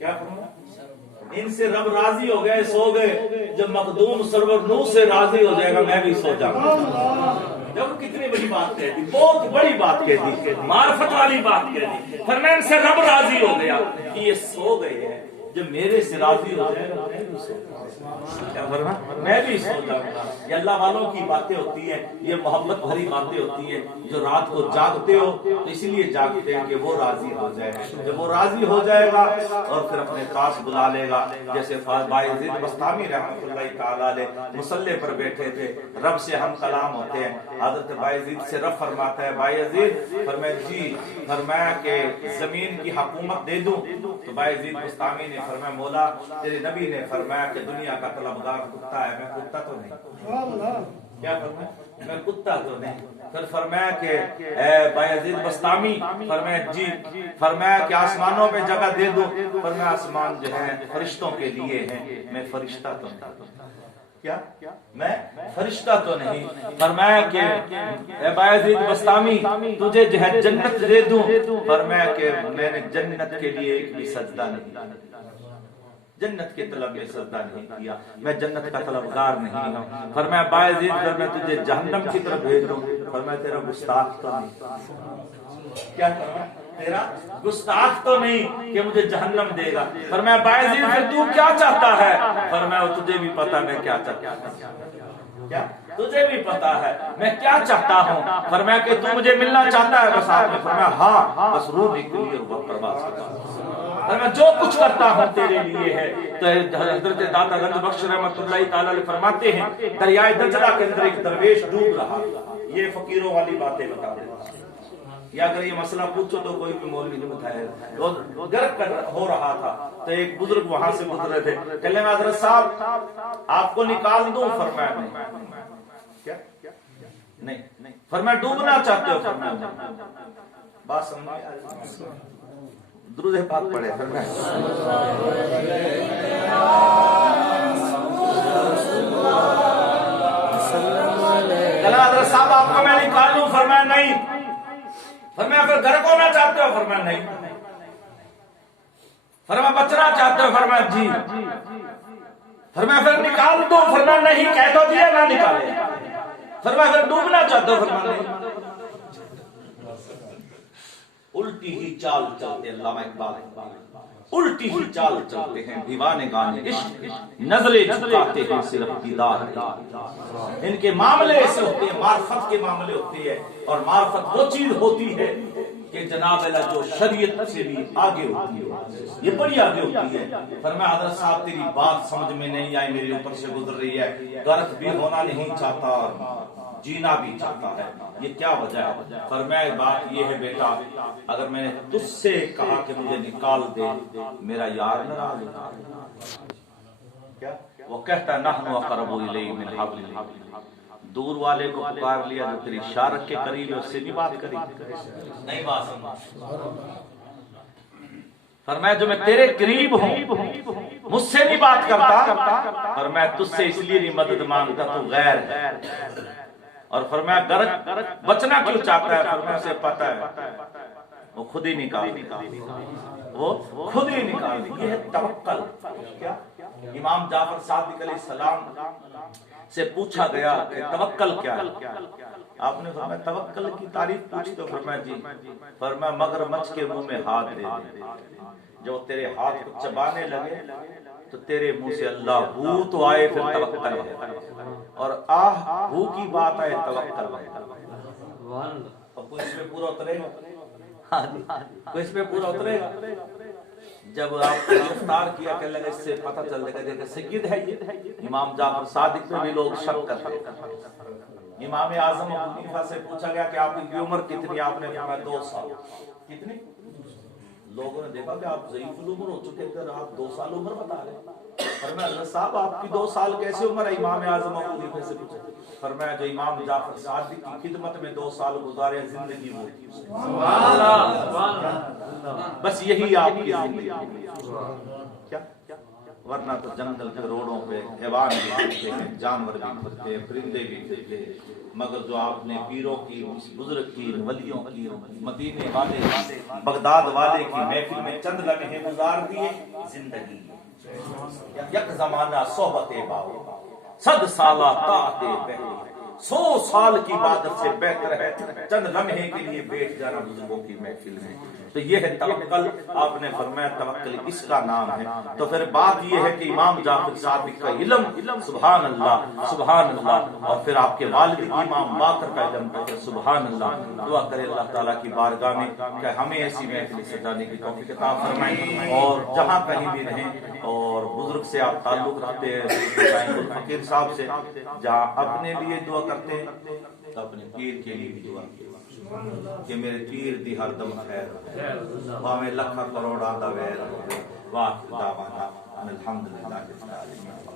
کیا فرمایا؟ ان سے رب راضی ہو گئے، سو گئے، جب مخدوم سرور نور سے راضی ہو جائے گا میں بھی سو جاؤں گا۔ جب کتنی بڑی بات کہہ دی، بہت بڑی بات کہہ دی، معرفت والی بات کہہ دی۔ فرمایا ان سے رب راضی ہو گیا کہ یہ سو گئے ہیں، جب میرے سے راضی ہو جائے گا میں بھی سو جاؤں گا۔ کیا فرمایا؟ میں بھی سو جاؤں گا۔ یہ اللہ والوں کی باتیں ہوتی ہیں، یہ محبت بھری باتیں ہوتی ہیں، جو رات کو جاگتے ہو تو اسی لیے جاگتے ہیں کہ وہ راضی ہو جائے۔ جب وہ راضی ہو جائے گا اور پھر اپنے پاس بلا لے گا، جیسے بایزید بسطامی رحمۃ اللہ تعالی علیہ مصلی پر بیٹھے تھے، رب سے ہم کلام ہوتے ہیں، حضرت بایزید سے رب فرماتا ہے بایزید، فرمایا جی، فرمایا کہ زمین کی حکومت دے دوں؟ تو بایزید بسطامی نے فرمایا مولا تیرے نبی نے فرمایا کہ دنیا کا طلبگار کتا ہے، میں کتا تو نہیں۔ کیا فرمایا؟ میں کتا تو نہیں۔ پھر فرمایا کہ اے بایزید بسطامی، فرمایا جی، فرمایا کہ آسمانوں میں جگہ دے دو؟ فرمایا آسمان جو ہے فرشتوں کے لیے ہیں، میں فرشتہ تو نہیں۔ کیا میں فرشتہ تو نہیں۔ فرمایا کہ اے بایزید بسطامی تجھے جو ہے جنت دے دوں؟ فرمایا کہ میں نے جنت کے لیے ایک بھی سجدہ نہیں، جنت کے طلب میں سجدہ نہیں کیا، میں جنت کا طلبگار نہیں ہوں۔ فرمایا بایزید اگر میں تجھے جہنم کی طرف بھیج دوں؟ فرمایا تیرا گستاخ تو نہیں۔ کیا فرمایا؟ تیرا گستاخ تو نہیں کہ مجھے جہنم دے گا۔ فرمایا بایزید پھر تو کیا چاہتا ہے؟ فرمایا تجھے بھی پتا میں کیا چاہتا ہوں۔ کیا تجھے بھی پتا ہے میں کیا چاہتا ہوں؟ فرمایا کہ تو مجھے ملنا چاہتا ہے بس؟ آپ نے فرمایا ہاں، بس روح نکلی اور وقت پرواز کرتا، میں جو کچھ کرتا ہوں تیرے لیے ہے۔ تو حضرت داتا گنج بخش رحمۃ اللہ تعالی علیہ فرماتے ہیں دریائے دجلہ کے اندر ایک درویش ڈوب رہا، یہ فقیروں والی باتیں بتا دیتا، یا اگر یہ مسئلہ پوچھو تو کوئی بھی مولوی نہیں بتائے، غرق ہو رہا تھا۔ تو ایک بزرگ وہاں سے گزرے تھے، کہنے میں حضرت صاحب آپ کو نکال دوں؟ فرمایا نہیں۔ کیا نہیں؟ فرمایا ڈوبنا چاہتے ہو؟ فرمایا بات سمجھ درود پاک پڑھے۔ فرمایا حضرت صاحب آپ کو میں نکال دوں؟ فرمایا نہیں۔ فرمایا پھر گھر کو نہ چاہتے ہو؟ فرمایا نہیں۔ فرمایا بچنا چاہتے ہو؟ فرمایا جی۔ فرمایا پھر نکال دو؟ فرمایا نہیں، کہہ تو دیا نہ نکالے۔ فرمایا پھر ڈوبنا چاہتے ہو؟ فرمایا نہیں۔ الٹی ہی چال چلتے، علامہ اقبال الٹی ہی چال چلتے ہیں دیوانے گانے عشق، نظریں جھکاتے ہیں صرف دیدار۔ ان کے معاملے ایسے ہوتے ہیں، معرفت کے معاملے ہوتے ہیں، اور معرفت وہ چیز ہوتی ہے کہ جناب اللہ جو شریعت سے بھی آگے ہوتی ہے، یہ بڑی آگے ہوتی ہے۔ فرمایا حضرت صاحب تیری بات سمجھ میں نہیں آئی، میرے اوپر سے گزر رہی ہے، غرق بھی ہونا نہیں چاہتا اور جینا بھی چاہتا ہے، یہ کیا وجہ ہے؟ فرمایا بات یہ ہے بیٹا، اگر میں نے تجھ سے کہا کہ مجھے نکال دے، میرا یار ناراض ہے۔ کیا وہ کہتا نحن اقرب الیہ من حبل الورید، دور والے کو پکار لیا جو تیری شارک کے قریب ہے، اس سے بھی بات کری نہیں بات سمجھ۔ فرمایا جو میں تیرے قریب ہوں مجھ سے نہیں بات کرتا، فرمایا تجھ سے اس لیے نہیں مدد مانگتا تو غیر ہے۔ اور فرمایا غرق بچنا کیوں چاہتا ہے؟ فرمایا اسے پتہ ہے وہ خود ہی نکال، وہ خود ہی نکال۔ یہ ہے توکل۔ کیا امام جعفر صادق علیہ السلام سے پوچھا گیا کہ توکل کیا ہے؟ آپ نے فرمایا توکل کی تعریف پوچھتے ہو؟ فرمایا جی۔ فرمایا مگرمچھ کے منہ میں ہاتھ دے دے، جو تیرے ہاتھ کو چبانے لگے تو تیرے منہ سے اللہ ہو تو آئے پھر توکل ہے، اور آہ ہو کی بات آئے توکل ہے۔ اور کوئی اس پہ پورا اترے گا؟ کوئی اس پہ پورا اترے گا؟ جب آپ کو گرفتار کیا کہ لگے اس سے پتہ چل گا کہ سید ہے یہ، امام جعفر صادق پہ بھی لوگ شک کرتے۔ امام اعظم ابو حنیفہ سے پوچھا گیا کہ آپ کی عمر کتنی؟ آپ نے فرمایا 2 سال۔ کتنی؟ لوگوں نے دیکھا کہ آپ ضعیف العمر ہو چکے تھے، آپ 2 سال عمر بتا رہے۔ فرمایا حضرت صاحب آپ کی 2 سال کیسے عمر ہے؟ امام اعظم ابو حنیفہ سے پوچھا۔ فرمایا جو امام جعفر صادق کی خدمت میں 2 سال گزارے زندگی وہ، سبحان اللہ، بس یہی آپ کی زندگی۔ کیا ورنہ تو جنگل کے روڈوں پہ حیوان بھی پھرتے ہیں، جانور بھی پھرتے ہیں، پرندے بھی پھرتے ہیں، مگر جو آپ نے پیروں کی، بزرگ کی، ولیوں کی، مدینے والے بغداد والے کی محفل میں چند لمحے گزار دیے، زندگی یک زمانہ صحبت باؤ، 100 سالہ طاعت بہری، 100 سال کی عبادت سے بہتر ہے چند لمحے کے لیے بیٹھ جانا بزرگوں کی محفل میں۔ تو یہ ہے توکل، آپ نے فرمایا توکل اس کا نام ہے۔ تو پھر بات یہ ہے کہ امام جعفر صادق کا علم، سبحان اللہ سبحان اللہ، اور پھر آپ کے والد امام باقر کا علم، تو پھر سبحان اللہ۔ دعا کرے اللہ تعالیٰ کی بارگاہ میں کہ ہمیں ایسی محفل سجانے کی توفیق عطا فرمائیں، اور جہاں کہیں بھی رہیں، اور بزرگ سے آپ تعلق رکھتے ہیں، الفقیر صاحب سے جہاں اپنے لیے دعا کرتے ہیں تو اپنے پیر کے لیے بھی دعا کہ میرے پیر دی ہر دم خیر، باویں لکھا کروڑا دا ویر، واہ خدا وانا الحمدللہ رب العالمین۔